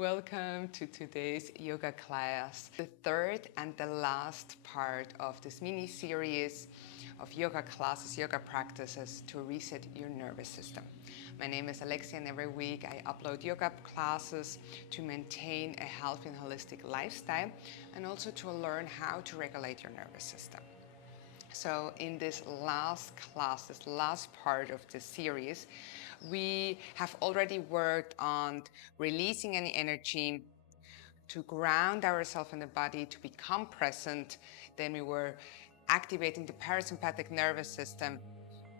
Welcome to today's yoga class, the third and the last part of this mini-series of yoga classes, yoga practices to reset your nervous system. My name is Alexi, and every week I upload yoga classes to maintain a healthy and holistic lifestyle and also to learn how to regulate your nervous system. So in this last class, this last part of the series, we have already worked on releasing any energy, to ground ourselves in the body, to become present. Then we were activating the parasympathetic nervous system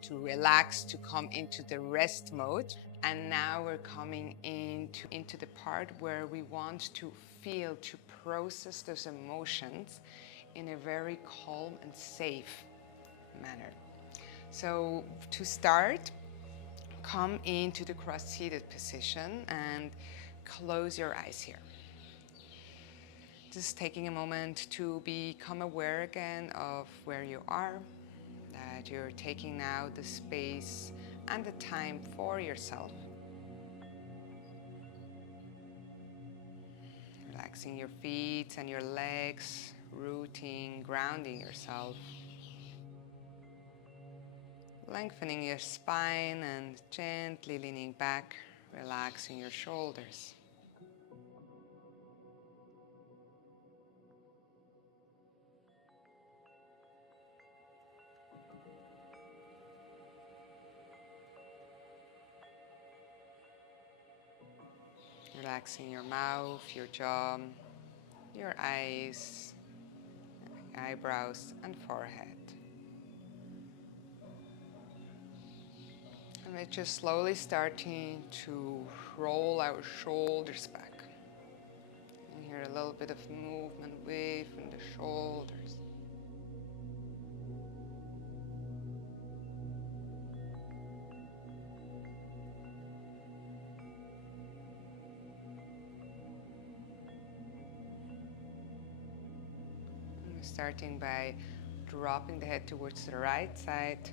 to relax, to come into the rest mode. And now we're coming into the part where we want to feel, to process those emotions in a very calm and safe manner. So to start, come into the cross-seated position and close your eyes here. Just taking a moment to become aware again of where you are, that you're taking now the space and the time for yourself. Relaxing your feet and your legs, rooting, grounding yourself. Lengthening your spine and gently leaning back, relaxing your shoulders. Relaxing your mouth, your jaw, your eyes, eyebrows and forehead. And we're just slowly starting to roll our shoulders back. And hear a little bit of movement within the shoulders. And we're starting by dropping the head towards the right side.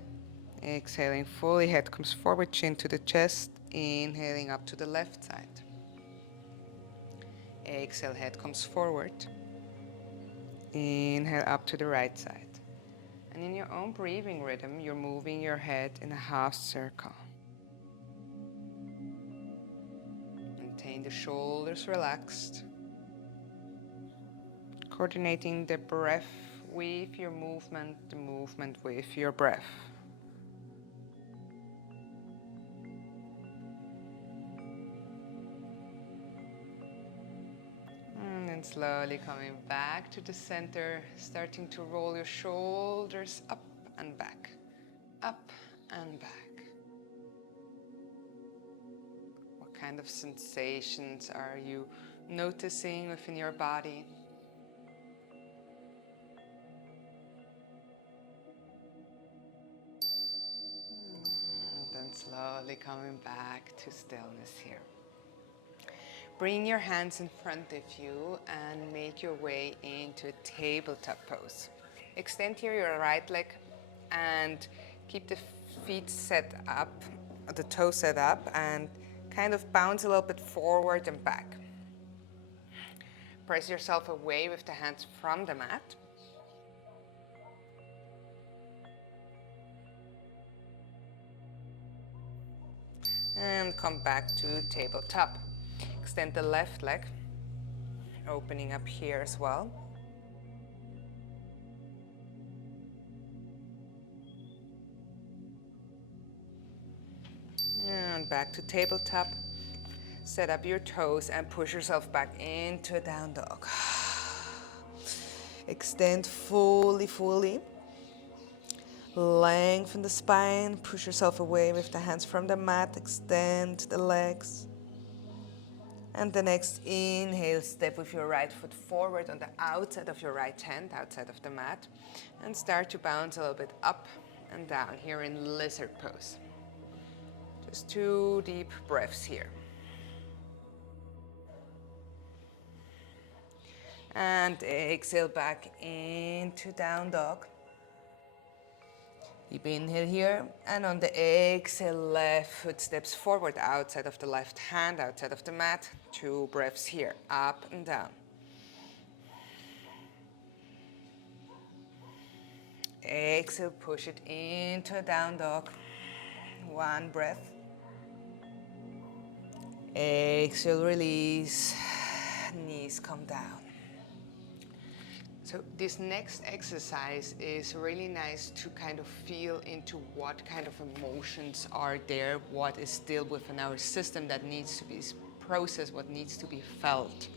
Exhaling fully, head comes forward, chin to the chest. Inhaling up to the left side. Exhale, head comes forward. Inhale up to the right side. And in your own breathing rhythm, you're moving your head in a half circle. Maintain the shoulders relaxed. Coordinating the breath with your movement, the movement with your breath. And then slowly coming back to the center, starting to roll your shoulders up and back, up and back. What kind of sensations are you noticing within your body? And then slowly coming back to stillness here. Bring your hands in front of you and make your way into a tabletop pose. Extend here your right leg and keep the feet set up, the toes set up, and kind of bounce a little bit forward and back. Press yourself away with the hands from the mat. And come back to tabletop. Extend the left leg, opening up here as well. And back to tabletop. Set up your toes and push yourself back into a down dog. Extend fully. Lengthen the spine. Push yourself away with the hands from the mat. Extend the legs. And the next inhale, step with your right foot forward on the outside of your right hand, outside of the mat. And start to bounce a little bit up and down here in lizard pose. Just 2 deep breaths here. And exhale back into down dog. Deep inhale here, and on the exhale, left foot steps forward, outside of the left hand, outside of the mat. 2 breaths here, up and down. Exhale, push it into a down dog. 1 breath. Exhale, release, knees come down. So this next exercise is really nice to kind of feel into what kind of emotions are there, what is still within our system that needs to be processed, what needs to be felt.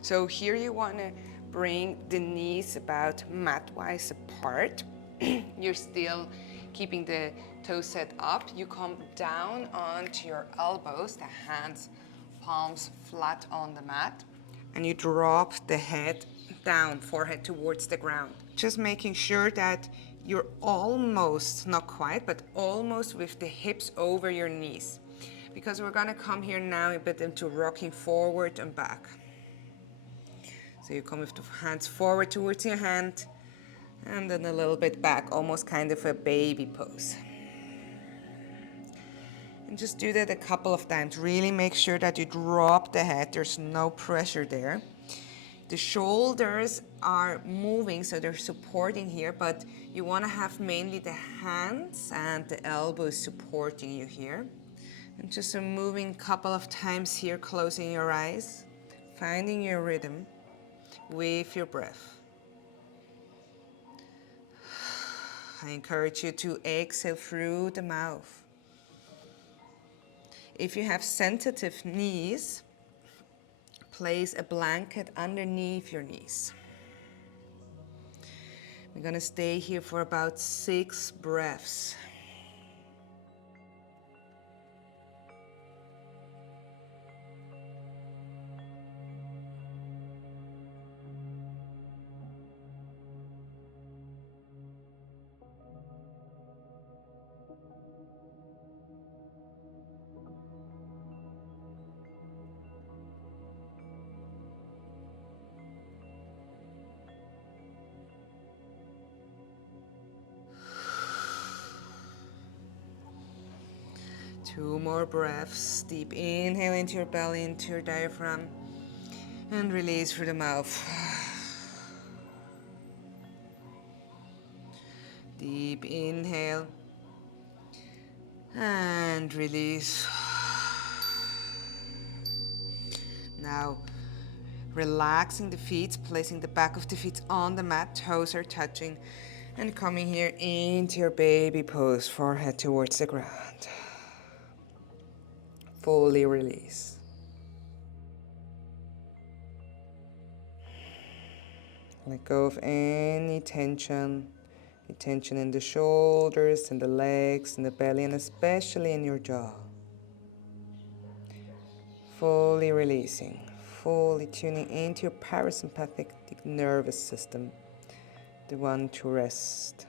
So here you want to bring the knees about mat-wise apart. You're still keeping the toes set up. You come down onto your elbows, the hands, palms flat on the mat, and you drop the head down, forehead towards the ground. Just making sure that you're almost, not quite, but almost with the hips over your knees. Because we're gonna come here now a bit into rocking forward and back. So you come with the hands forward towards your hand, and then a little bit back, almost kind of a baby pose. And just do that a couple of times. Really make sure that you drop the head, there's no pressure there. The shoulders are moving, so they're supporting here, but you want to have mainly the hands and the elbows supporting you here. And just moving a couple of times here, closing your eyes, finding your rhythm with your breath. I encourage you to exhale through the mouth. If you have sensitive knees, place a blanket underneath your knees. We're going to stay here for about 6 breaths. Two more breaths. Deep inhale into your belly, into your diaphragm, and release through the mouth. Deep inhale and release. Now, relaxing the feet, placing the back of the feet on the mat, toes are touching, and coming here into your baby pose, forehead towards the ground. Fully release. Let go of any tension in the shoulders, and the legs, and the belly, and especially in your jaw. Fully releasing, fully tuning into your parasympathetic nervous system, the one to rest,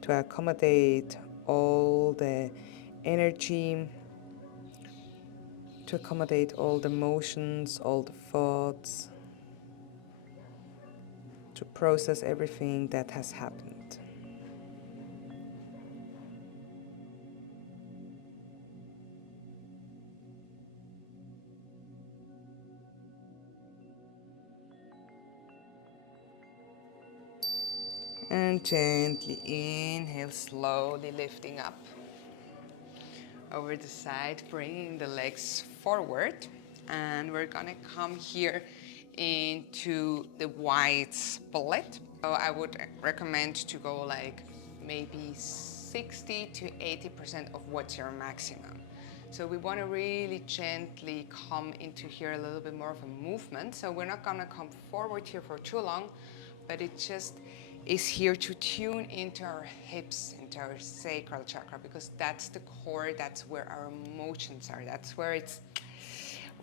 to accommodate all the energy, to accommodate all the emotions, all the thoughts, to process everything that has happened. And gently inhale, slowly lifting up over the side, bringing the legs forward. And we're gonna come here into the wide split. So I would recommend to go like maybe 60 to 80% of what's your maximum. So we want to really gently come into here a little bit more of a movement. So we're not gonna come forward here for too long, but it just is here to tune into our hips, into our sacral chakra, because that's the core, that's where our emotions are, that's where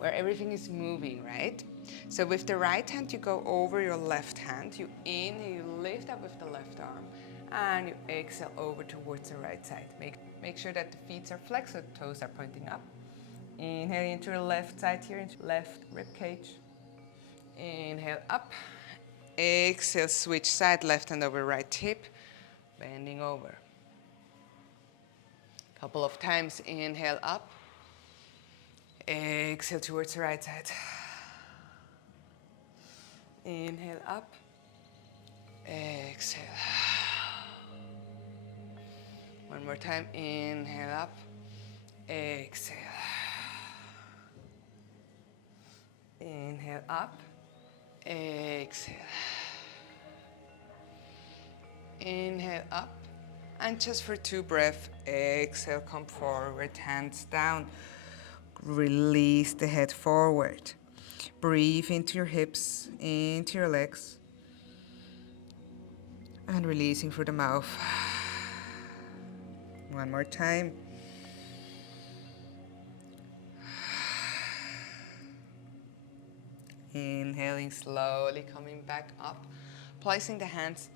everything is moving, right? So with the right hand, you go over your left hand, you inhale, you lift up with the left arm, and you exhale over towards the right side. Make sure that the feet are flexed, so the toes are pointing up. Inhale into your left side here, into left rib cage. Inhale up. Exhale, switch side, left hand over right hip. bending over. Couple of times, inhale up, exhale towards the right side. Inhale up, exhale. One more time, inhale up, exhale. Inhale up, exhale. Inhale up, and just for 2 breaths, exhale, come forward, hands down. Release the head forward. Breathe into your hips, into your legs, and releasing through the mouth. One more time. Inhaling, slowly coming back up, placing the hands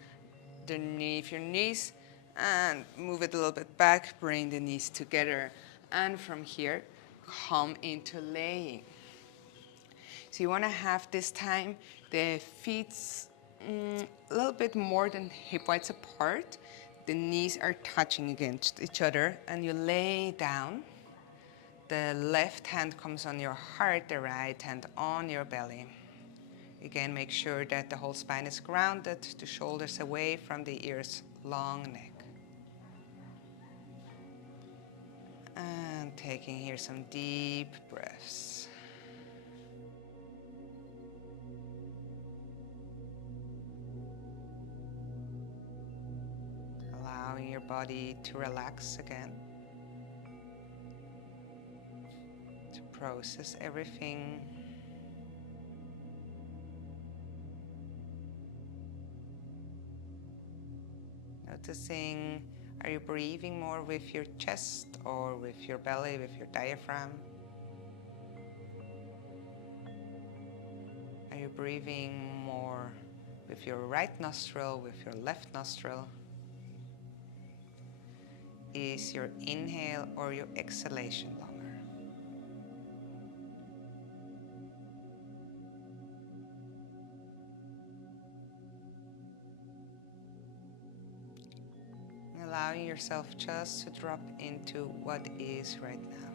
underneath your knees and move it a little bit back, bring the knees together, and from here come into laying. So you want to have this time the feet a little bit more than hip widths apart. The knees are touching against each other, and you lay down. The left hand comes on your heart, the right hand on your belly. Again, make sure that the whole spine is grounded, the shoulders away from the ears, long neck. And taking here some deep breaths. Allowing your body to relax again. To process everything. Noticing, are you breathing more with your chest or with your belly, with your diaphragm? Are you breathing more with your right nostril, with your left nostril? Is your inhale or your exhalation longer? Allowing yourself just to drop into what is right now.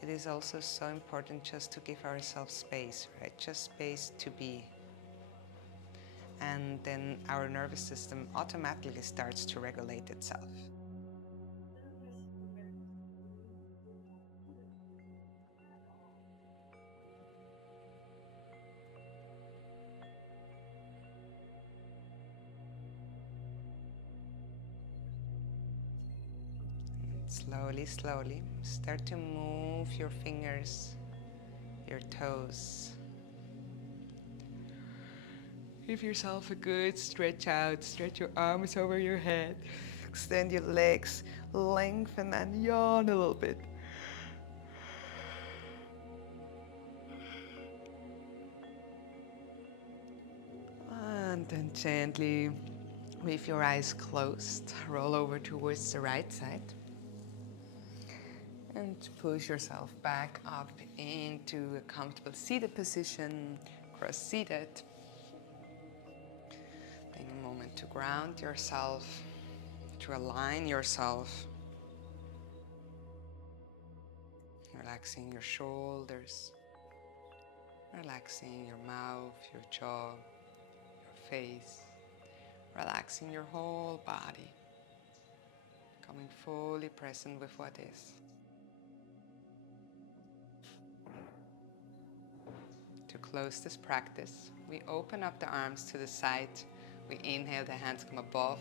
It is also so important just to give ourselves space, right? Just space to be. And then our nervous system automatically starts to regulate itself. Slowly, slowly, start to move your fingers, your toes. Give yourself a good stretch out. Stretch your arms over your head. Extend your legs, lengthen and yawn a little bit. And then gently, with your eyes closed, roll over towards the right side. And push yourself back up into a comfortable seated position, cross-seated. Take a moment to ground yourself, to align yourself. Relaxing your shoulders, relaxing your mouth, your jaw, your face, relaxing your whole body, becoming fully present with what is. To close this practice, we open up the arms to the side. We inhale, the hands come above,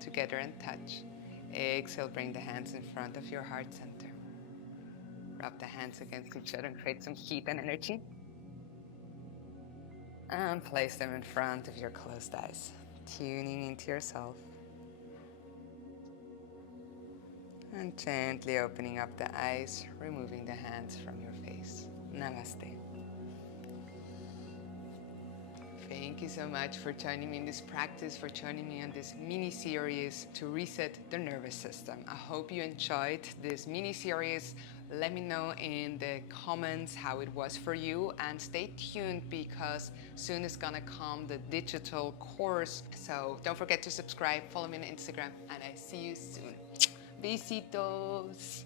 together and touch. Exhale, bring the hands in front of your heart center. Rub the hands against each other and create some heat and energy. And place them in front of your closed eyes. tuning into yourself. And gently opening up the eyes, removing the hands from your face. Namaste. Thank you so much for joining me in this practice, for joining me on this mini-series to reset the nervous system. I hope you enjoyed this mini-series. Let me know in the comments how it was for you, and stay tuned because soon is gonna come the digital course. So don't forget to subscribe, follow me on Instagram, and I see you soon. Besitos!